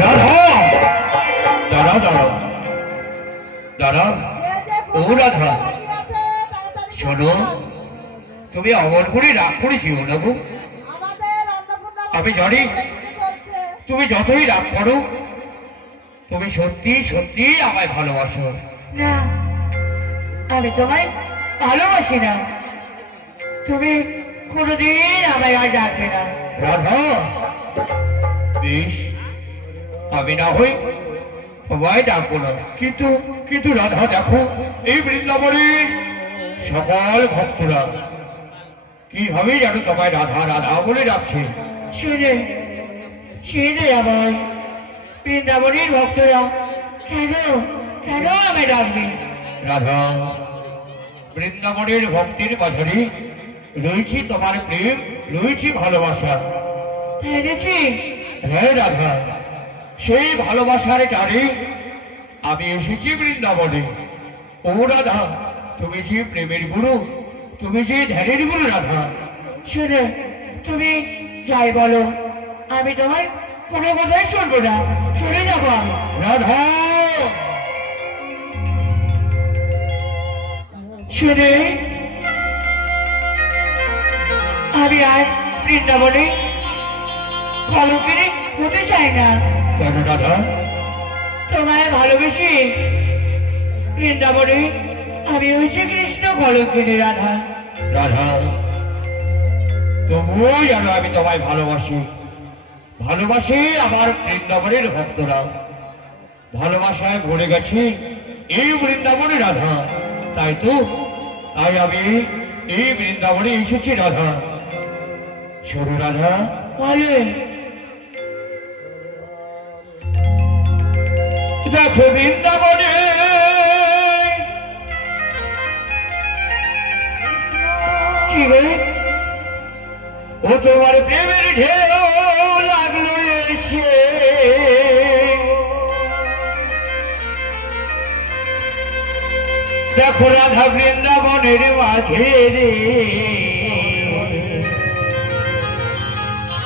দাঁড়াও দাঁড়াও দাঁড়াও। ও রাধা, শোনো, তুমি অমন করে রাগ করেছিও না গো। আমি জানি তুমি যতই রাগ করো, তুমি সত্যি সত্যি আমায় ভালোবাসো। না, আমি তোমায় ভালোবাসি না। তুমি কোনোদিন আমায় আর ডাকবে না। রাধা, বেশ, আমি না হই তোমায় ডাকবো না, কিন্তু কিন্তু রাধা দেখো, এই বৃন্দাবনের সকল ভক্তরা কিভাবে যেন তোমায় রাধা রাধা বলে ডাকছে। শুনে শুনে আমায় বৃন্দাবনের ভক্তরা কেন কেন আমায় ডাকবে? রাধা, বৃন্দাবনের ভক্তির মাঝারি রয়েছে তোমার প্রেম, রয়েছে ভালোবাসা। তাই নাকি? হ্যাঁ রাধা, সেই ভালোবাসার টানে আমি এসেছি বৃন্দাবনে। ও রাধা, তুমি যে প্রেমের গুরু, তুমি যে ধ্যানের গুরু রাধা। শুনে তুমি যাই বলো, আমি তোমার কোনো কথাই শুনবো না, শুনে যাবো আমি। রাধা, শুনে আমি আর বৃন্দাবনে কলঙ্কিনী হতে চাই না। কেন রাধা? তোমায় ভালোবেসে বৃন্দাবনে আমি হয়েছে কৃষ্ণ কলঙ্কিনী রাধা। রাধা, তবুও জানো আমি তোমায় ভালোবাসি, ভালোবাসি আমার বৃন্দাবনের ভক্তরা। ভালোবাসায় ভরে গেছি এই বৃন্দাবনে রাধা। তাই তো, তাই আমি এই বৃন্দাবনে এসেছি রাধা। শোনো রাধা, বলে দেখো বৃন্দাবনে কি রে? ও তোমার প্রেমের ঢেউ লাগলো এসে, দেখো রাধা বৃন্দাবনের মাঝে রে।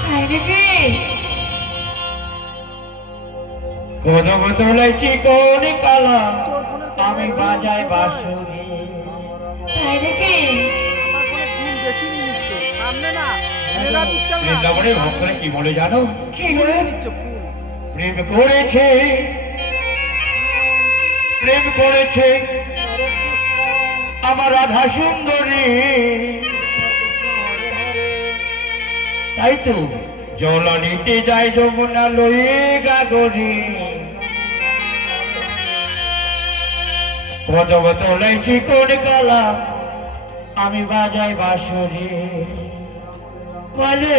তাই নাকি? কদম তোলাই চিকন কালা, আমি বাজাই বাঁশুরি। তাই নাকি? বৃন্দাবনের ভক্তরা কি বলে জানো? কি রে? প্রেম করেছে, প্রেম করেছে আমার রাধা সুন্দরী। তাই তো জল নিতে যাই যমুনা লয়ে গাগরে, কদম তোলাই চিকন কালা, আমি বাজাই বাঁশুরি। বলে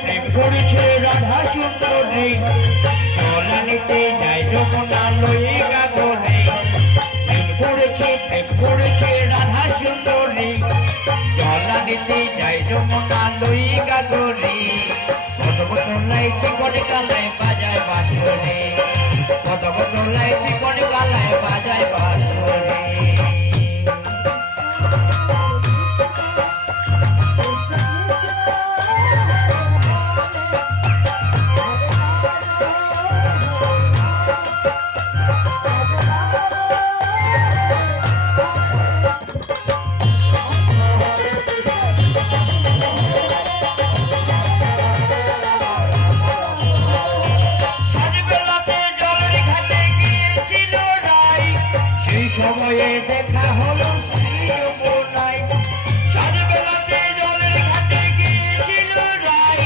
প্রেম করেছে রাধা সুন্দরী, জল নিতে যাই যমুনা লয়ে গাগরে। প্রেম করেছে রাধা সুন্দরী, জল নিতে যাই যমুনা লয়ে গাগরে। কদম তোলাই চিকন কালায় বাজায় বাঁশুরি, কদম তোলাই চিকন কালায় বাজায় বাঁশুরি। সময়ে দেখা হলো শ্রী যমুনায়, সাজবেলাতে জলের ঘাটে গিয়েছিল রাই।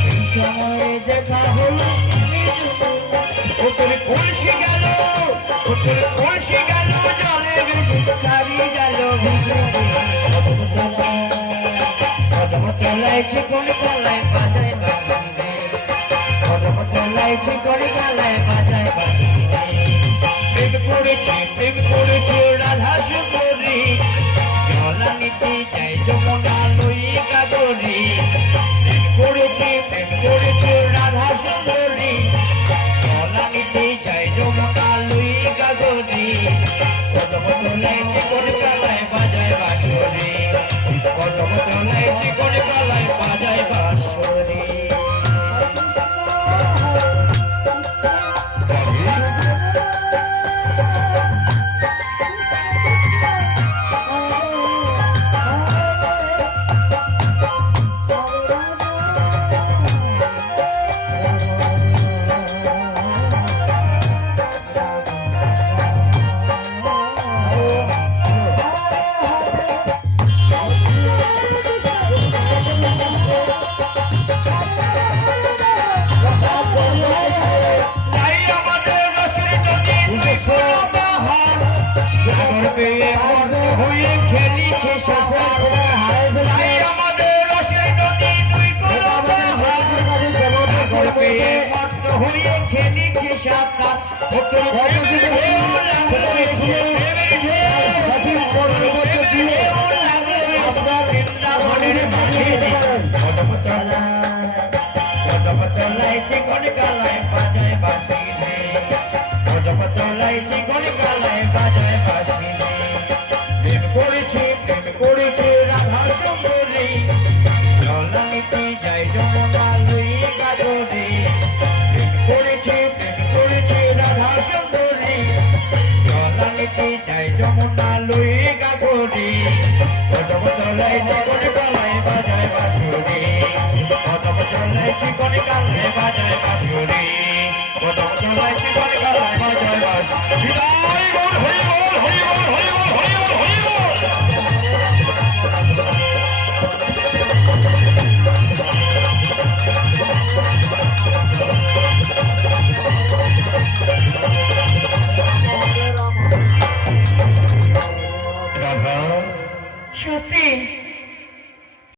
সেই সময়ে দেখা হলো শ্রী যমুনায়, ওপরে কলসি গেল, ওপরে কলসি গেল জলে ভেসে, সারি গেল কদম তলায় চিকন তলায় বাজায় বাঁশুরি, কদম তলায় তলায় চিকনি কালায় বাজায় বাঁশি রে। প্রেম করেছে রাধা সুন্দরী জলা নিতে চাই যমুনা লই গাগরি প্রেম করেছে রাধা সুন্দরী জলা নিতে চাই যমুনা লই গাগরি কদম তলায় চিকন কালায় বাজায় বাঁশরি কদম তলায় চিকন কালায় বাজায় বাঁশরি হয়ে খেলিছে সাগর তাই আমাদের রসের নদী দুই সাগর পেয়ে মস্ত হয়ে খেলিছে সাঁতার ওতর প্রেমের ঢেউ লাগলো এসে প্রেমের ঢেউ বৃন্দাবনের মাঝে কদম তলায় চিকন কালায় বাজায় বাঁশি রে কদম তলায় চিকন কালায় বাজায় বাঁশি রে প্রেম করেছে রাধা সুন্দরী জলা নিতে যাই যমুনা লই গাগরে প্রেম করেছে রাধা সুন্দরী জলা নিতে যাই যমুনা লই গাগরে কদম তলায় চিকন কালায় বাজায় বাঁশি কদম তলায় চিকন কালায় বাজায় বাঁশি কদম তলায় চিকন কালায় বাজায় বাঁশি হরি বল হরি বল হরি বল হরি বল হরি বল সত্যি